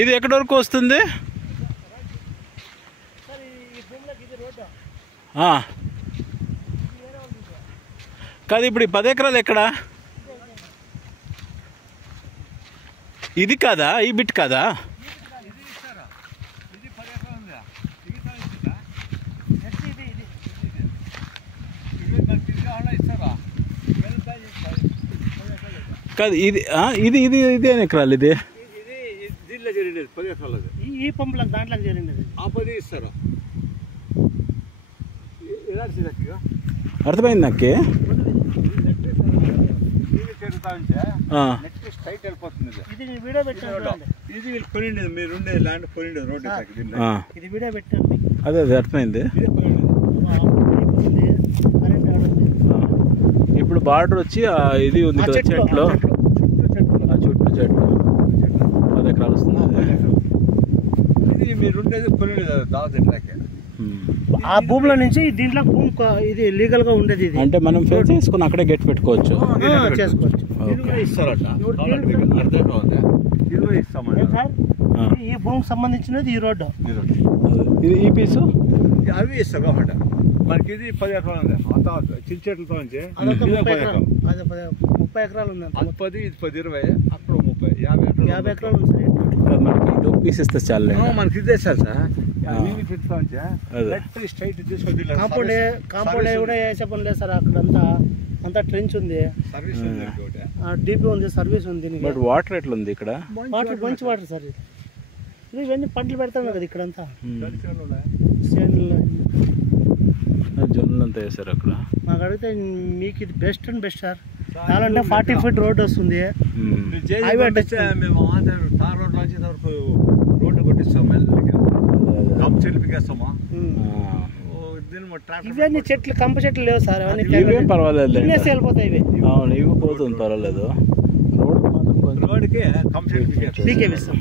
ఇది ఎక్కడి వరకు వస్తుంది? కాదు, ఇప్పుడు ఈ 10 ఎకరాలు ఎక్కడ? ఇది కాదా? ఈ బిట్ కాదా? కాదు, ఇది ఇది ఇది ఇది ఎన్ని ఎకరాలు? ఇది దీంట్లో జరిగినది 10 ఎకరాలు. ఈ పంపులకు దాంట్లో జరిగినది. ఆ 10 ఇస్తారా? అర్థమైంది నాకు. స్ట్రైట్ వెళ్ళిపోతుంది. ఇది వీడియో పెట్టాను. ఇది కొనిండేది, మీరు ఉండేది ల్యాండ్ కొనిండేది రోడ్. ఇది వీడియో పెట్టాను. అదే అర్థమైంది. ఇప్పుడు బార్డర్ వచ్చి ఇది ఉంది కదా, చెట్లు, చుట్టూ చెట్లు 10 ఎకరాలు వస్తుంది. ఇది మీరు ఉండేది కొనిండేది దాదాపు ఇట్లాకే. ఆ భూముల నుంచి దీంట్లో భూమి ఇది లీగల్ గా ఉండేది. ఇది అంటే మనం ఫేస్ చేసుకుని అక్కడే గెట్ పెట్టుకోవచ్చు. చేసుకోవచ్చు. ఈ భూమికి సంబంధించినది ఈ రోడ్డు. ఈ పీసు అవి ఇస్తాం కాబట్టి మనకి ఇది 10 ఎకరాలు ఉంది. చిన్న చెట్లతో నుంచి 30 ఎకరాలు ఉంది. 10 ఇది 10 20 అక్కడ 30 50 ఎకరాలు ఉంది సార్. మనకి ఇది ఒక పీస్ ఇస్తే చాలు. మనకి ఇదే సార్ స్ట్రైట్ కాంపౌండ్ కూడా వేసే పని లేదు సార్. అక్కడంతా అంతా ట్రెంచ్ ఉంది, డీపీ ఉంది, సర్వీస్ ఉంది. బట్ వాటర్ ఎట్లా ఉంది ఇక్కడ? వాటర్ మంచి వాటర్ సార్. ఇది ఇవన్నీ పంటలు పెడతాం కదా ఇక్కడంతా. జొన్నలు అంతా వేసారు అక్కడ. మాకు అడిగితే మీకు ఇది బెస్ట్ అండ్ బెస్ట్ సార్. కావాలంటే 40 ఫీట్ రోడ్ వస్తుంది. మేము తార్ రోడ్ నుంచి వరకు రోడ్డు కొట్టిస్తాం. చెట్లుకేస్తామా? ఇవన్నీ చెట్లు, కంప చెట్లు లేవు సార్. ఇవేం పర్వాలేదు, వెళ్ళిపోతాయి ఇవి. అవును, ఇవి పోతుంది, పర్వాలేదు. రోడ్కి మాత్రం రోడ్కి కంప చెట్లు పీకేస్తాం.